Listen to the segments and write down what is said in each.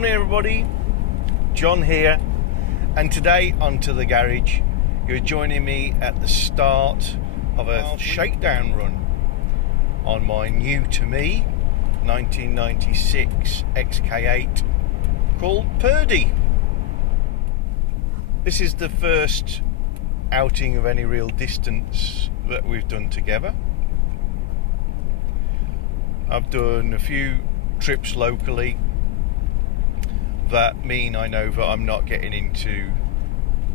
Morning everybody, John here, and today onto the garage. You're joining me at the start of a shakedown run on my new to me 1996 XK8 called Purdey. This is the first outing of any real distance that we've done together. I've done a few trips locally that mean I know that I'm not getting into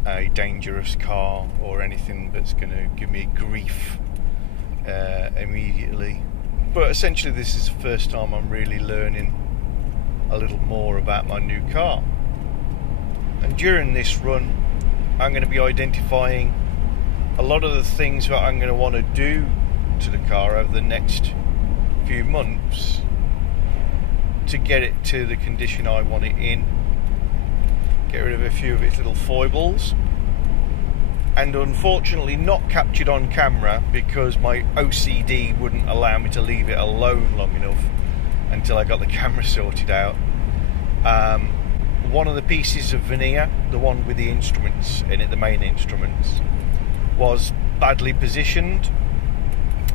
a dangerous car or anything that's going to give me grief immediately. But essentially this is the first time I'm really learning a little more about my new car. And during this run I'm going to be identifying a lot of the things that I'm going to want to do to the car over the next few months to get it to the condition I want it in, get rid of a few of its little foibles, and unfortunately not captured on camera because my OCD wouldn't allow me to leave it alone long enough until I got the camera sorted out. One of the pieces of veneer, the one with the instruments in it, the main instruments, was badly positioned,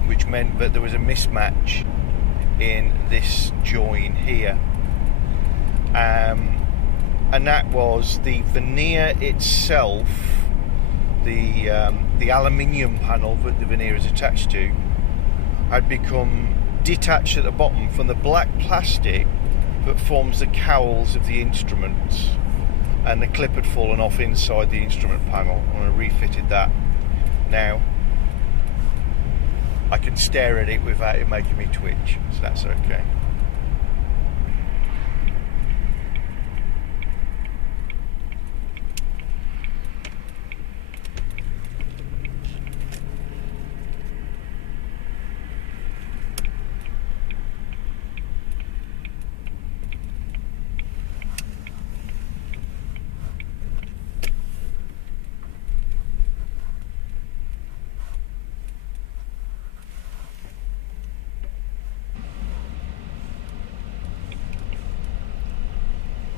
which meant that there was a mismatch in this join here, and that was the veneer itself, the aluminium panel that the veneer is attached to had become detached at the bottom from the black plastic that forms the cowls of the instruments, and the clip had fallen off inside the instrument panel, and I refitted that. Now I can stare at it without it making me twitch, so that's okay.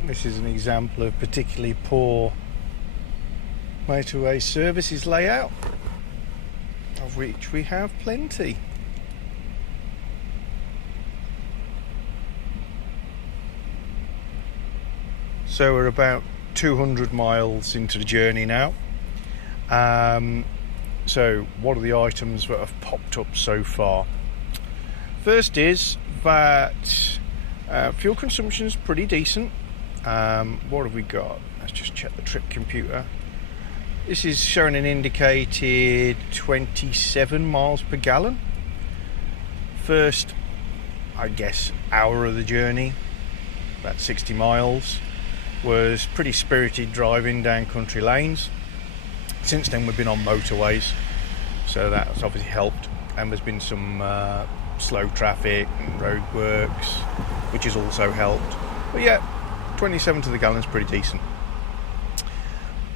This is an example of particularly poor motorway services layout, of which we have plenty. So we're about 200 miles into the journey now. So what are the items that have popped up so far? First is that fuel consumption is pretty decent. What have we got? Let's just check the trip computer. This is showing an indicated 27 miles per gallon. First, I guess, hour of the journey, about 60 miles, was pretty spirited driving down country lanes. Since then we've been on motorways, so that's obviously helped, and there's been some slow traffic and road works, which has also helped. But yeah, 27 to the gallon is pretty decent.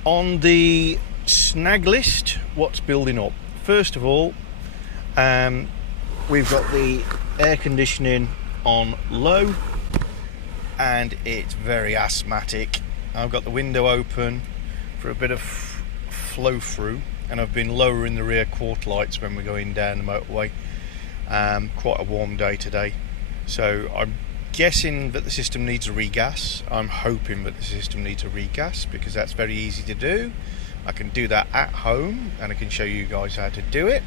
On the snag list, what's building up? First of all, we've got the air conditioning on low, and it's very asthmatic. I've got the window open for a bit of flow through, and I've been lowering the rear quarter lights when we're going down the motorway. Quite a warm day today, so I'm guessing that the system needs a regas. I'm hoping that the system needs a regas because that's very easy to do. I can do that at home, and I can show you guys how to do it.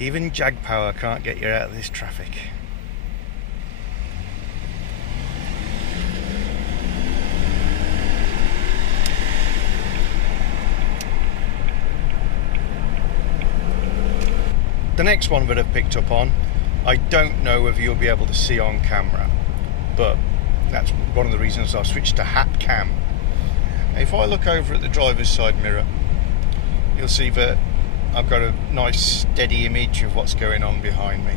Even Jag Power can't get you out of this traffic. The next one that I've picked up on, I don't know whether you'll be able to see on camera, but that's one of the reasons I switched to hat cam. If I look over at the driver's side mirror, you'll see that I've got a nice steady image of what's going on behind me.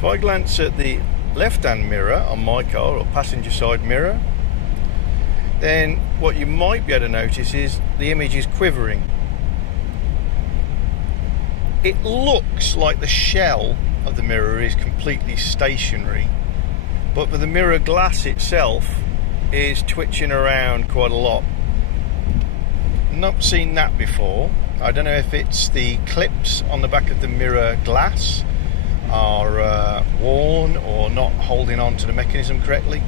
If I glance at the left-hand mirror on my car, or passenger side mirror, then what you might be able to notice is the image is quivering. It looks like the shell of the mirror is completely stationary, but the mirror glass itself is twitching around quite a lot. Not seen that before. I don't know if it's the clips on the back of the mirror glass are worn or not holding on to the mechanism correctly,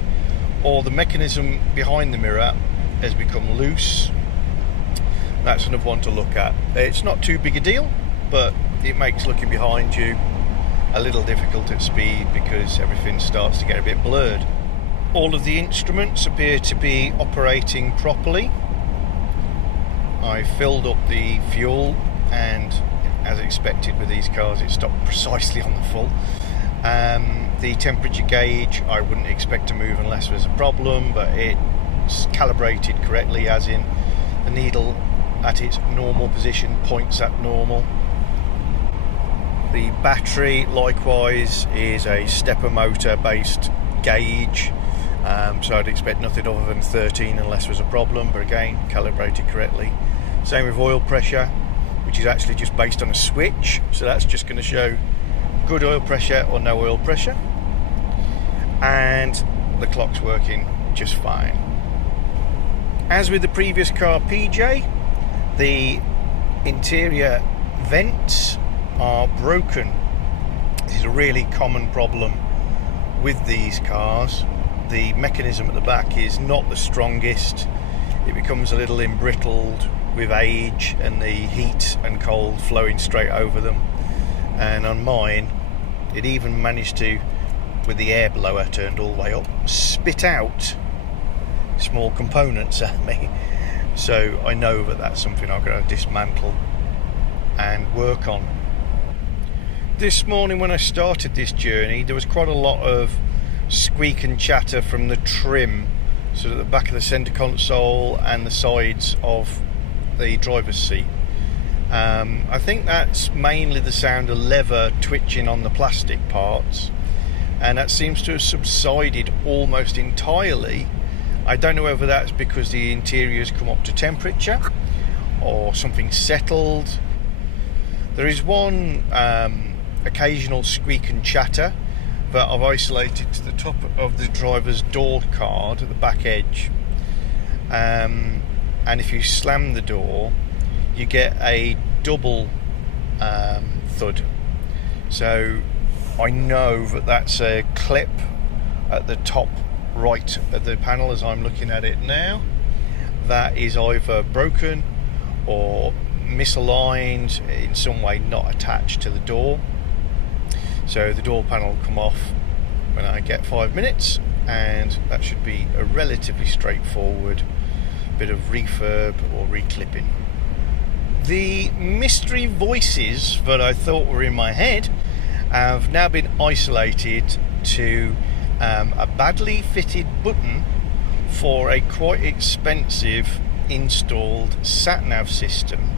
or the mechanism behind the mirror has become loose. That's another one to look at. It's not too big a deal, but it makes looking behind you a little difficult at speed because everything starts to get a bit blurred. All of the instruments appear to be operating properly. I filled up the fuel, and as expected with these cars, it stopped precisely on the full. The temperature gauge I wouldn't expect to move unless there's a problem, but it's calibrated correctly, as in the needle at its normal position points at normal. The battery likewise is a stepper motor based gauge, so I'd expect nothing other than 13 unless there's a problem, but again calibrated correctly. Same with oil pressure, which is actually just based on a switch, so that's just going to show good oil pressure or no oil pressure, and the clock's working just fine. As with the previous car PJ, the interior vents are broken. This is a really common problem with these cars. The mechanism at the back is not the strongest. It becomes a little embrittled with age and the heat and cold flowing straight over them, and on mine it even managed to, with the air blower turned all the way up, spit out small components at me. So I know that that's something I'm going to dismantle and work on. This morning when I started this journey, there was quite a lot of squeak and chatter from the trim, so at the back of the centre console and the sides of the driver's seat. I think that's mainly the sound of leather twitching on the plastic parts, and that seems to have subsided almost entirely. I don't know whether that's because the interior's come up to temperature or something settled. There is one occasional squeak and chatter that I've isolated to the top of the driver's door card at the back edge, and if you slam the door you get a double thud. So I know that that's a clip at the top right of the panel as I'm looking at it now that is either broken or misaligned in some way, not attached to the door. So the door panel will come off when I get 5 minutes, and that should be a relatively straightforward bit of refurb or reclipping. The mystery voices that I thought were in my head have now been isolated to a badly fitted button for a quite expensive installed sat-nav system,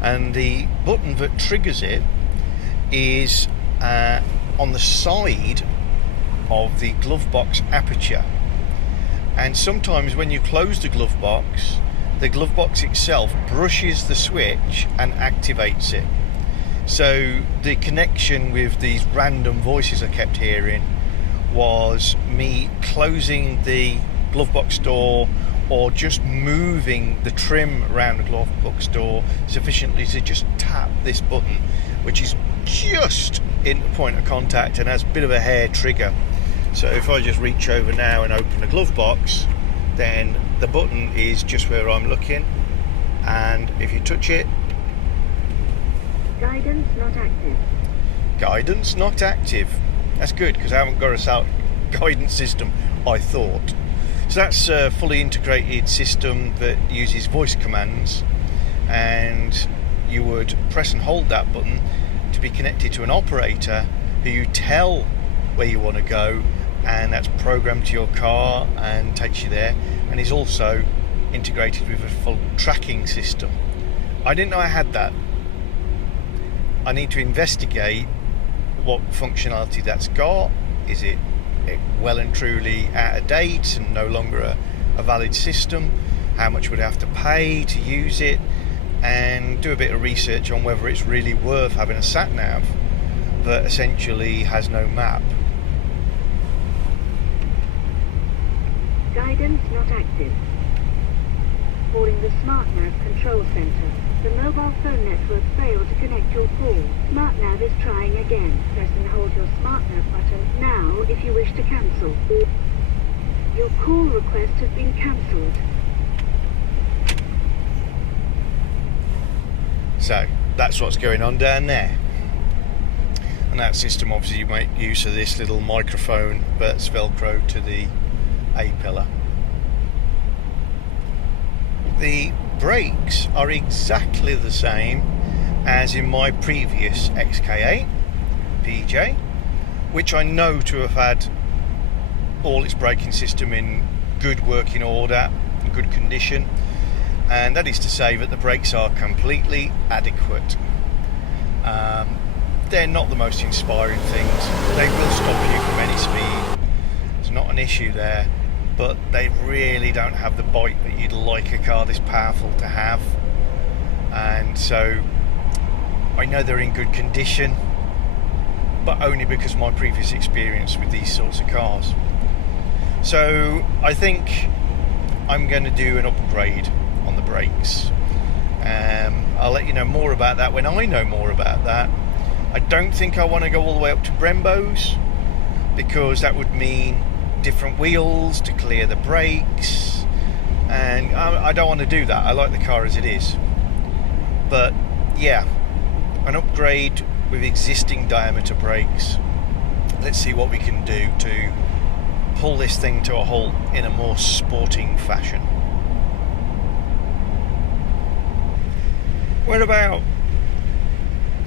and the button that triggers it is on the side of the glove box aperture, and sometimes when you close the glove box itself brushes the switch and activates it. So the connection with these random voices I kept hearing was me closing the glove box door or just moving the trim around the glove box door sufficiently to just tap this button, which is just in the point of contact and has a bit of a hair trigger. So if I just reach over now and open the glove box, then the button is just where I'm looking, and if you touch it, guidance not active. Guidance not active. That's good, because I haven't got a guidance system, I thought. So that's a fully integrated system that uses voice commands, and you would press and hold that button to be connected to an operator who you tell where you want to go, and that's programmed to your car and takes you there, and is also integrated with a full tracking system. I didn't know I had that. I need to investigate what functionality that's got. Is it well and truly out of date and no longer a valid system? How much would I have to pay to use it? And do a bit of research on whether it's really worth having a sat nav that essentially has no map. Guidance not active. Calling the SmartNav control center. The mobile phone network failed to connect your call. SmartNav is trying again. Press and hold your SmartNav button now if you wish to cancel. Your call request has been cancelled. So that's what's going on down there. And that system, obviously you make use of this little microphone that's velcro to the A-pillar. The brakes are exactly the same as in my previous XK8 PJ, which I know to have had all its braking system in good working order, in good condition, and that is to say that the brakes are completely adequate. They're not the most inspiring things. They will stop you from any speed. It's not an issue there, but they really don't have the bite that you'd like a car this powerful to have. And so I know they're in good condition, but only because of my previous experience with these sorts of cars. So I think I'm going to do an upgrade on the brakes. I'll let you know more about that when I know more about that. I don't think I want to go all the way up to Brembo's, because that would mean different wheels to clear the brakes, and I don't want to do that. I like the car as it is. But yeah, an upgrade with existing diameter brakes. Let's see what we can do to pull this thing to a halt in a more sporting fashion. We're about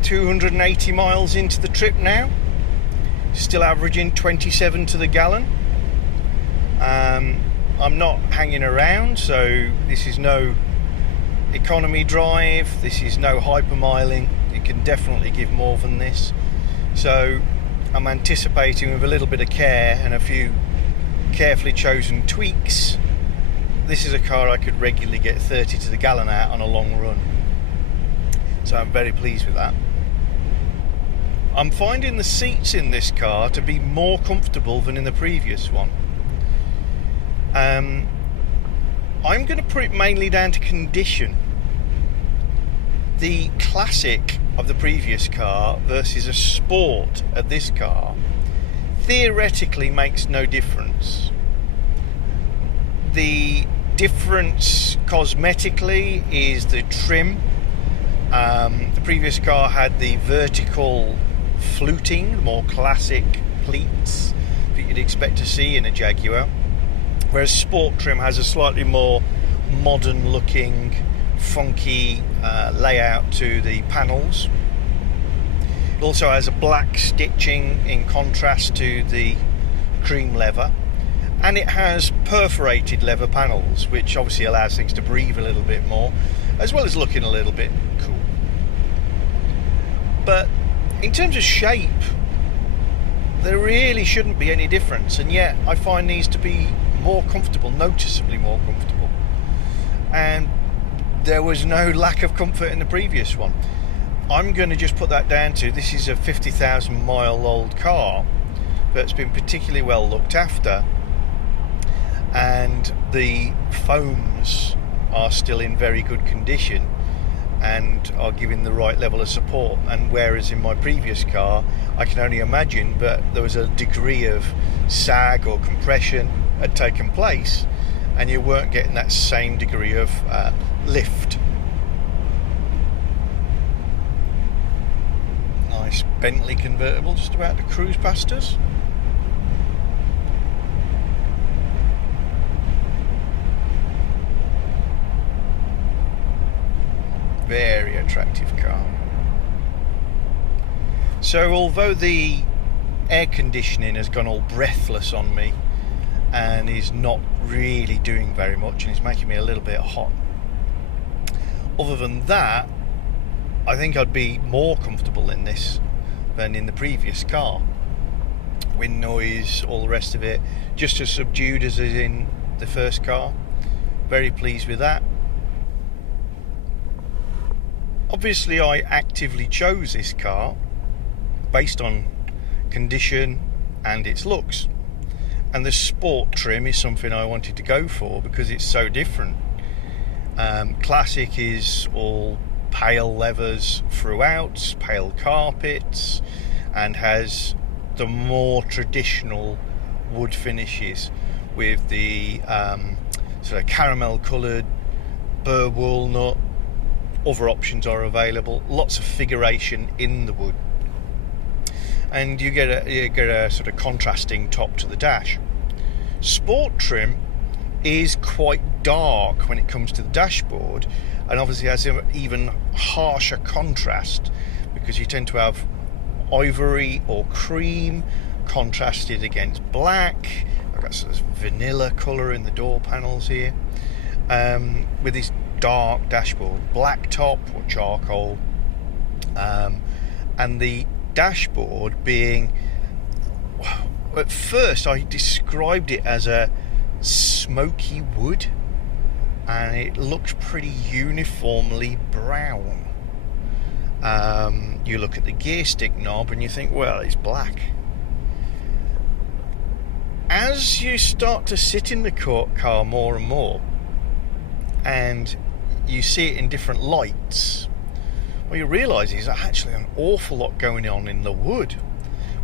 280 miles into the trip now, still averaging 27 to the gallon. I'm not hanging around, so this is no economy drive, this is no hypermiling. It can definitely give more than this, so I'm anticipating, with a little bit of care and a few carefully chosen tweaks, this is a car I could regularly get 30 to the gallon out on a long run. So I'm very pleased with that. I'm finding the seats in this car to be more comfortable than in the previous one. I'm going to put it mainly down to condition. The classic of the previous car versus a sport of this car theoretically makes no difference. The difference cosmetically is the trim. The previous car had the vertical fluting, more classic pleats that you'd expect to see in a Jaguar, whereas sport trim has a slightly more modern looking, funky layout to the panels. It also has a black stitching in contrast to the cream leather, and it has perforated leather panels, which obviously allows things to breathe a little bit more, as well as looking a little bit cool. But in terms of shape, there really shouldn't be any difference, and yet I find these to be more comfortable, noticeably more comfortable. And there was no lack of comfort in the previous one. I'm going to just put that down to, this is a 50,000 mile old car that's been particularly well looked after, and the foams are still in very good condition and are giving the right level of support. And whereas in my previous car I can only imagine that there was a degree of sag or compression had taken place, and you weren't getting that same degree of lift. Nice Bentley convertible just about to cruise past us. Very attractive car. So although the air conditioning has gone all breathless on me and is not really doing very much and is making me a little bit hot, other than that, I think I'd be more comfortable in this than in the previous car. Wind noise, all the rest of it, just as subdued as is in the first car. Very pleased with that. Obviously I actively chose this car based on condition and its looks, and the sport trim is something I wanted to go for because it's so different. Classic is all pale leathers throughout, pale carpets, and has the more traditional wood finishes with the sort of caramel coloured burr walnut. Other options are available, lots of figuration in the wood, and you get a sort of contrasting top to the dash. Sport trim is quite dark when it comes to the dashboard, and obviously has an even harsher contrast because you tend to have ivory or cream contrasted against black. I've got sort of vanilla colour in the door panels here, with this dark dashboard, black top or charcoal, and the dashboard being, at first I described it as a smoky wood, and it looks pretty uniformly brown. You look at the gear stick knob and you think, well, it's black. As you start to sit in the car more and more, and you see it in different lights, what you realise is actually an awful lot going on in the wood,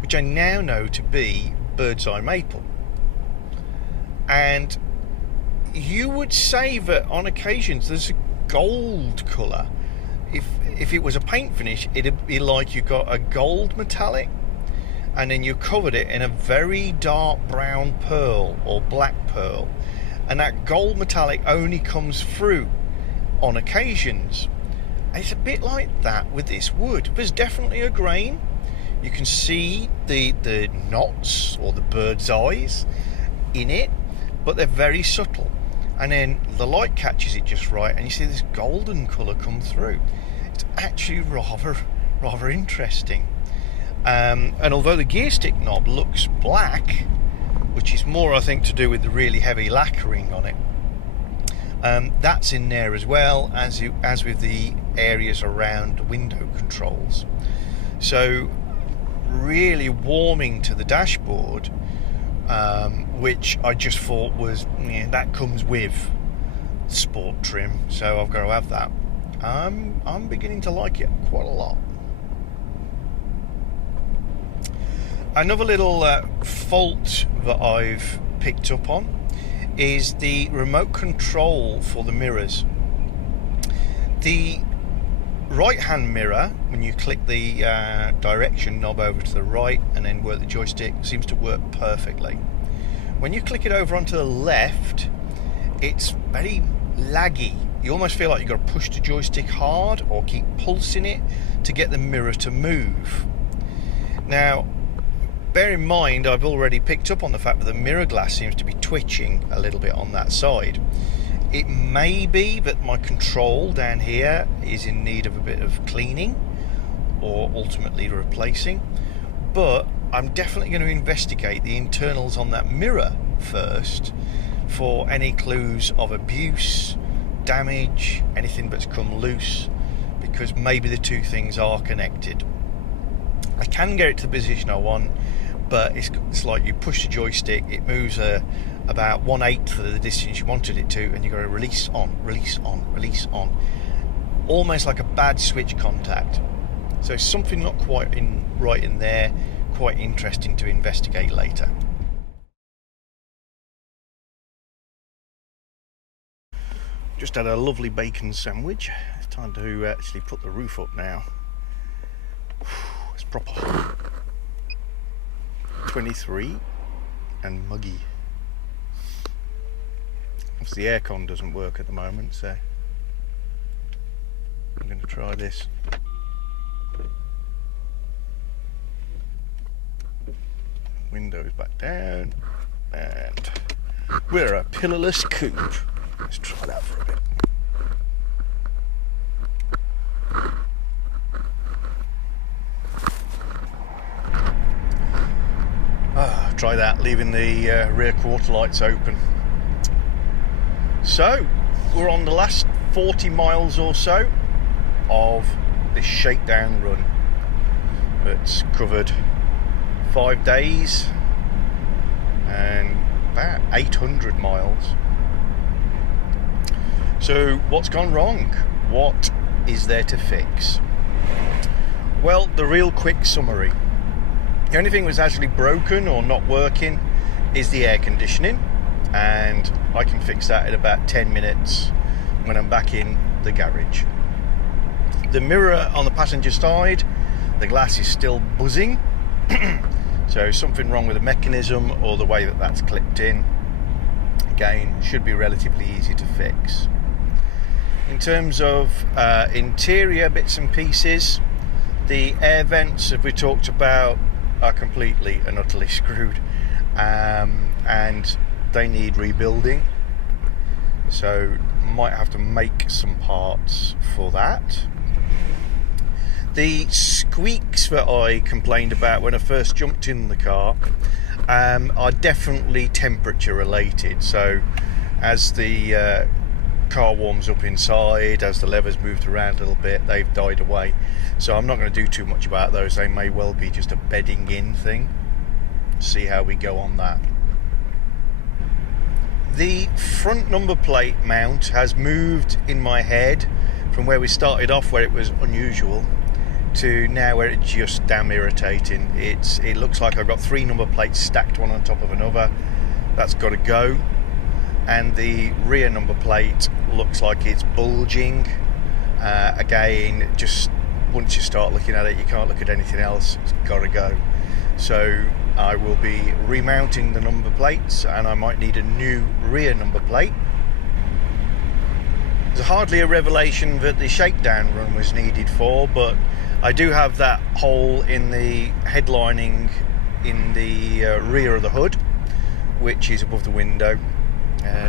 which I now know to be bird's eye maple. And you would say that on occasions there's a gold colour. If it was a paint finish, it'd be like you got a gold metallic, and then you covered it in a very dark brown pearl or black pearl, and that gold metallic only comes through on occasions. And it's a bit like that with this wood. There's definitely a grain. You can see the knots or the bird's eyes in it, but they're very subtle, and then the light catches it just right and you see this golden colour come through. It's actually rather interesting. And although the gear stick knob looks black, which is more I think to do with the really heavy lacquering on it, that's in there as well as with the areas around window controls. So really warming to the dashboard, which I just thought was, that comes with sport trim, so I've got to have that. I'm beginning to like it quite a lot. Another little fault that I've picked up on is the remote control for the mirrors. The right hand mirror, when you click the direction knob over to the right and then work the joystick, seems to work perfectly. When you click it over onto the left, it's very laggy. You almost feel like you've got to push the joystick hard or keep pulsing it to get the mirror to move. Now, bear in mind, I've already picked up on the fact that the mirror glass seems to be twitching a little bit on that side. It may be that my control down here is in need of a bit of cleaning or ultimately replacing, but I'm definitely going to investigate the internals on that mirror first for any clues of abuse, damage, anything that's come loose, because maybe the two things are connected. I can get it to the position I want, but it's like you push the joystick, it moves about 1/8 of the distance you wanted it to, and you've got to release on, release on, release on, almost like a bad switch contact. So something not quite right in there, quite interesting to investigate later. Just had a lovely bacon sandwich. It's time to actually put the roof up now. It's proper 23 and muggy. Obviously the aircon doesn't work at the moment, so I'm going to try this. Windows back down, and we're a pillarless coupe. Let's try that for a bit. try that, leaving the rear quarter lights open. So we're on the last 40 miles or so of this shakedown run. It's covered 5 days and about 800 miles. So what's gone wrong? What is there to fix? Well, the real quick summary. The only thing that's actually broken or not working is the air conditioning, and I can fix that in about 10 minutes when I'm back in the garage. The mirror on the passenger side, the glass is still buzzing, so something wrong with the mechanism or the way that that's clipped in. Again, should be relatively easy to fix. In terms of interior bits and pieces, the air vents, as we talked about, are completely and utterly screwed, and they need rebuilding, so might have to make some parts for that. The squeaks that I complained about when I first jumped in the car are definitely temperature related, so as the car warms up inside, as the levers moved around a little bit, they've died away, so I'm not going to do too much about those. They may well be just a bedding in thing. See how we go on that. The front number plate mount has moved in my head from where we started off, where it was unusual, to now where it's just damn irritating. It looks like I've got 3 number plates stacked one on top of another. That's got to go. And the rear number plate looks like it's bulging. Again, just once you start looking at it, you can't look at anything else. It's got to go. So I will be remounting the number plates, and I might need a new rear number plate. There's hardly a revelation that the shakedown run was needed for, but I do have that hole in the headlining in the rear of the hood, which is above the window.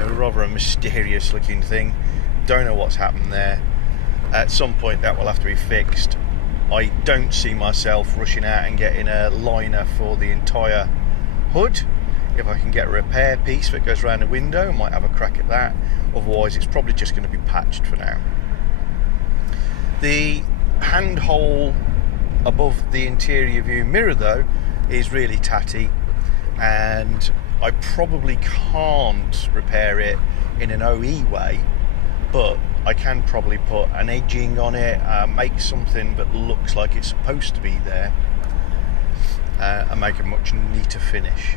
Rather a mysterious looking thing. Don't know what's happened there. At some point that will have to be fixed. I don't see myself rushing out and getting a liner for the entire hood. If I can get a repair piece that goes around the window, I might have a crack at that. Otherwise it's probably just going to be patched for now. The hand hole above the interior view mirror though is really tatty, and I probably can't repair it in an OE way, but I can probably put an edging on it, make something that looks like it's supposed to be there, and make a much neater finish.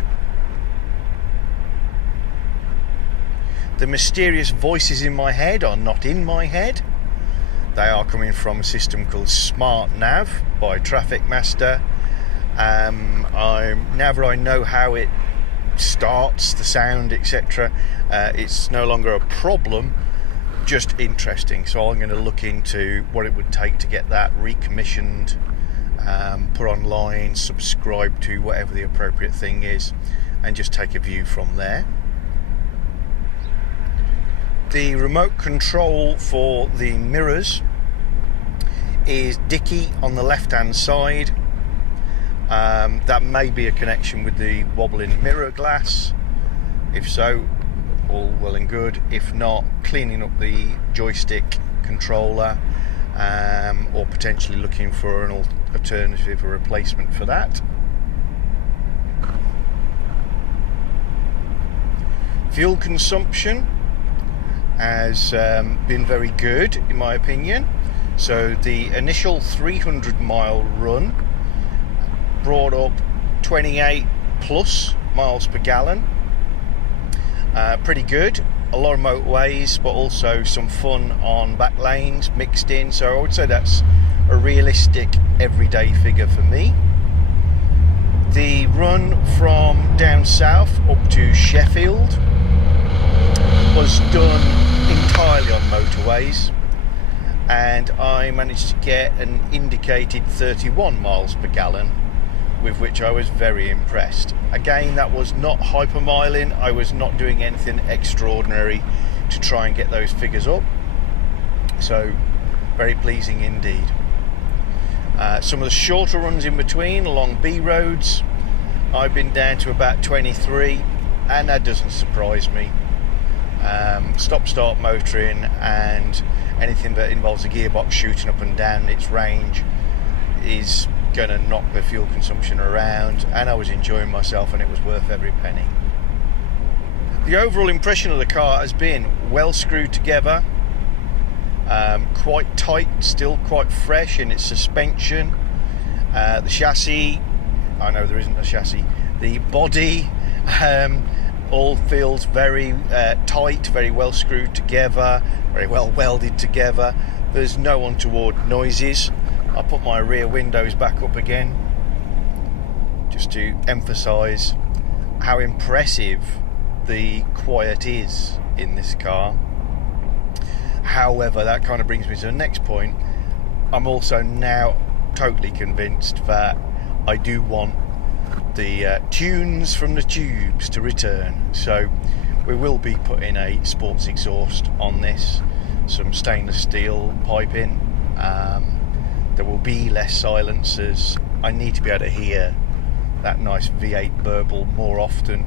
The mysterious voices in my head are not in my head. They are coming from a system called Smart Nav by Traffic Master. Now that I know how it starts, the sound, etc., it's no longer a problem, just interesting. So I'm going to look into what it would take to get that recommissioned, put online, subscribe to whatever the appropriate thing is, and just take a view from there. The remote control for the mirrors is dicky on the left hand side. That may be a connection with the wobbling mirror glass. If so, all well and good. If not, cleaning up the joystick controller, or potentially looking for an alternative or replacement for that. Fuel consumption has been very good in my opinion. So the initial 300 mile run brought up 28 plus miles per gallon. Pretty good. A lot of motorways, but also some fun on back lanes mixed in, so I would say that's a realistic everyday figure for me. The run from down south up to Sheffield was done entirely on motorways, and I managed to get an indicated 31 miles per gallon, with which I was very impressed. Again, that was not hypermiling. I was not doing anything extraordinary to try and get those figures up, so very pleasing indeed. Some of the shorter runs in between along B roads, I've been down to about 23, and that doesn't surprise me. Stop-start motoring and anything that involves a gearbox shooting up and down its range is going to knock the fuel consumption around, and I was enjoying myself and it was worth every penny. The overall impression of the car has been well screwed together, quite tight, still quite fresh in its suspension. The chassis, I know there isn't a chassis, the body all feels very tight, very well screwed together, very well welded together. There's no untoward noises. I'll put my rear windows back up again just to emphasise how impressive the quiet is in this car. However, that kind of brings me to the next point. I'm also now totally convinced that I do want the tunes from the tubes to return, so we will be putting a sports exhaust on this, some stainless steel piping. There will be less silencers. I need to be able to hear that nice V8 burble more often,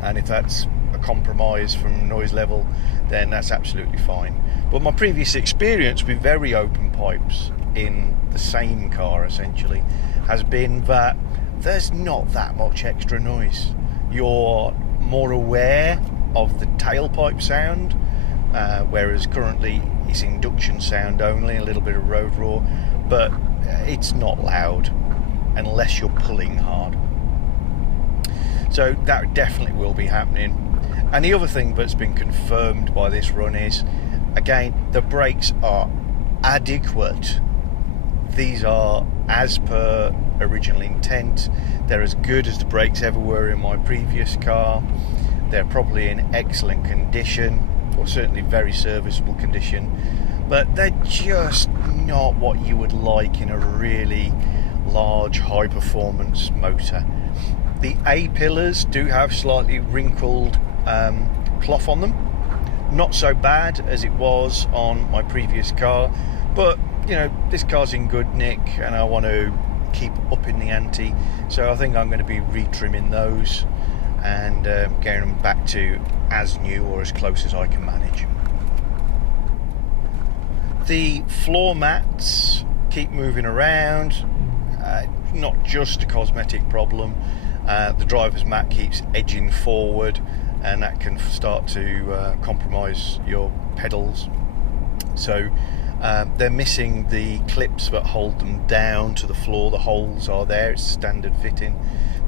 and if that's a compromise from noise level, then that's absolutely fine. But my previous experience with very open pipes in the same car essentially has been that there's not that much extra noise. You're more aware of the tailpipe sound, whereas currently it's induction sound only, a little bit of road roar, but it's not loud unless you're pulling hard. So that definitely will be happening. And the other thing that's been confirmed by this run is, again, the brakes are adequate. These are as per original intent. They're as good as the brakes ever were in my previous car. They're probably in excellent condition, or certainly very serviceable condition, but they're just not what you would like in a really large high performance motor. The A-pillars do have slightly wrinkled cloth on them. Not so bad as it was on my previous car, but you know, this car's in good nick and I want to keep upping the ante, so I think I'm going to be retrimming those and getting them back to as new or as close as I can manage. The floor mats keep moving around, not just a cosmetic problem. The driver's mat keeps edging forward, and that can start to compromise your pedals. So they're missing the clips that hold them down to the floor. The holes are there, it's standard fitting.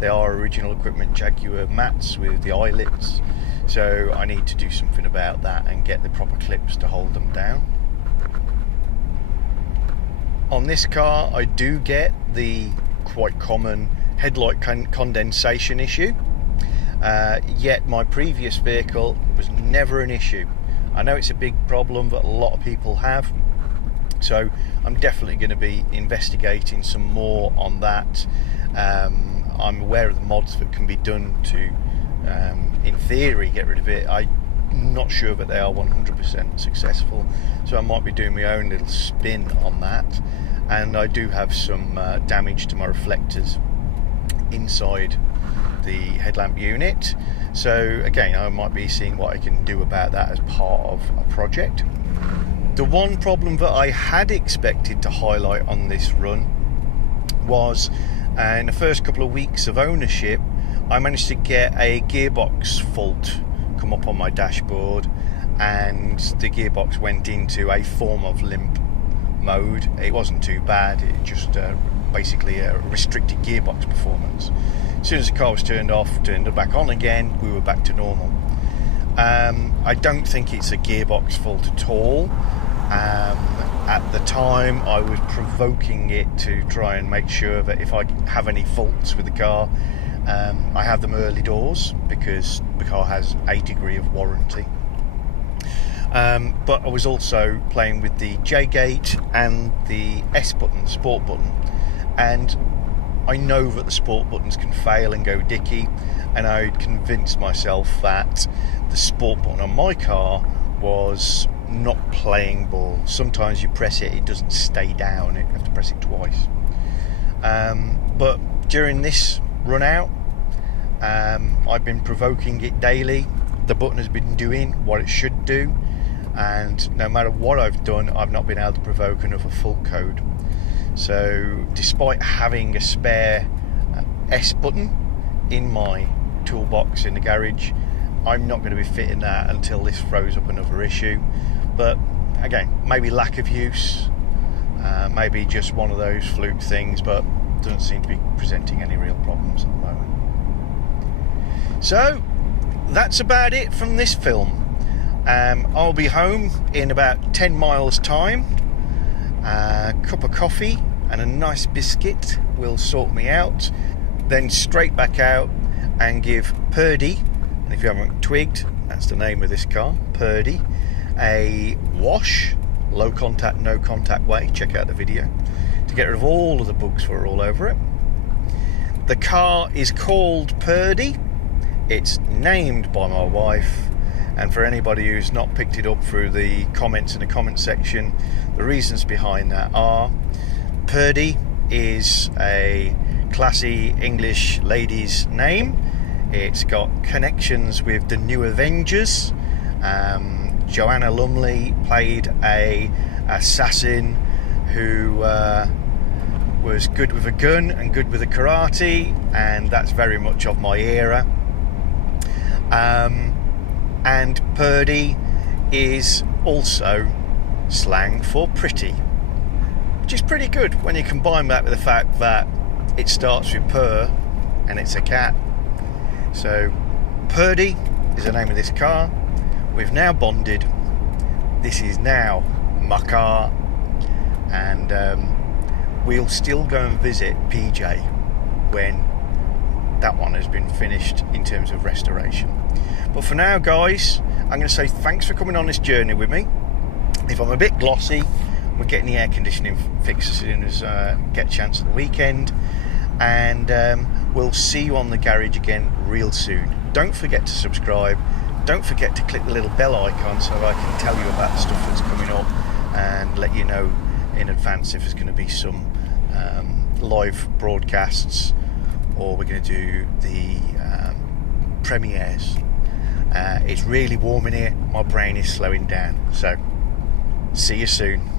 They are original equipment Jaguar mats with the eyelets, so I need to do something about that and get the proper clips to hold them down. On this car I do get the quite common headlight condensation issue, yet my previous vehicle was never an issue. I know it's a big problem that a lot of people have, so I'm definitely going to be investigating some more on that. I'm aware of the mods that can be done to, in theory, get rid of it. I'm not sure that they are 100% successful, so I might be doing my own little spin on that. And I do have some damage to my reflectors inside the headlamp unit, so again I might be seeing what I can do about that as part of a project. The one problem that I had expected to highlight on this run was in the first couple of weeks of ownership I managed to get a gearbox fault come up on my dashboard, and the gearbox went into a form of limp mode. It wasn't too bad, it just basically a restricted gearbox performance. As soon as the car was turned it back on again, we were back to normal. I don't think it's a gearbox fault at all. At the time I was provoking it to try and make sure that if I have any faults with the car, I have them early doors, because the car has a degree of warranty. But I was also playing with the J-gate and the S button, sport button, and I know that the sport buttons can fail and go dicky, and I'd convinced myself that the sport button on my car was not playing ball. Sometimes you press it, it doesn't stay down, you have to press it twice. But during this run out. I've been provoking it daily. The button has been doing what it should do, and no matter what I've done, I've not been able to provoke another full code. So despite having a spare S button in my toolbox in the garage, I'm not going to be fitting that until this throws up another issue. But again, maybe lack of use, maybe just one of those fluke things, but doesn't seem to be presenting any real problems at the moment. So that's about it from this film. I'll be home in about 10 miles time. A cup of coffee and a nice biscuit will sort me out, then straight back out and give Purdey, and if you haven't twigged, that's the name of this car, Purdey, a wash, low contact, no contact way. Check out the video to get rid of all of the bugs that are all over it. The car is called Purdey. It's named by my wife, and for anybody who's not picked it up through the comments in the comment section, the reasons behind that are Purdey is a classy English lady's name. It's got connections with the New Avengers. Joanna Lumley played a assassin who was good with a gun and good with a karate, and that's very much of my era. And Purdey is also slang for pretty, which is pretty good when you combine that with the fact that it starts with purr and it's a cat. So Purdey is the name of this car. We've now bonded. This is now my car, and we'll still go and visit PJ when that one has been finished in terms of restoration. But for now, guys, I'm going to say thanks for coming on this journey with me. If I'm a bit glossy, we're getting the air conditioning fixed as soon as I get a chance at the weekend, and we'll see you on the garage again real soon. Don't forget to subscribe. Don't forget to click the little bell icon so I can tell you about the stuff that's coming up and let you know in advance if there's going to be some live broadcasts, or we're going to do the premieres. It's really warm in here. My brain is slowing down. So see you soon.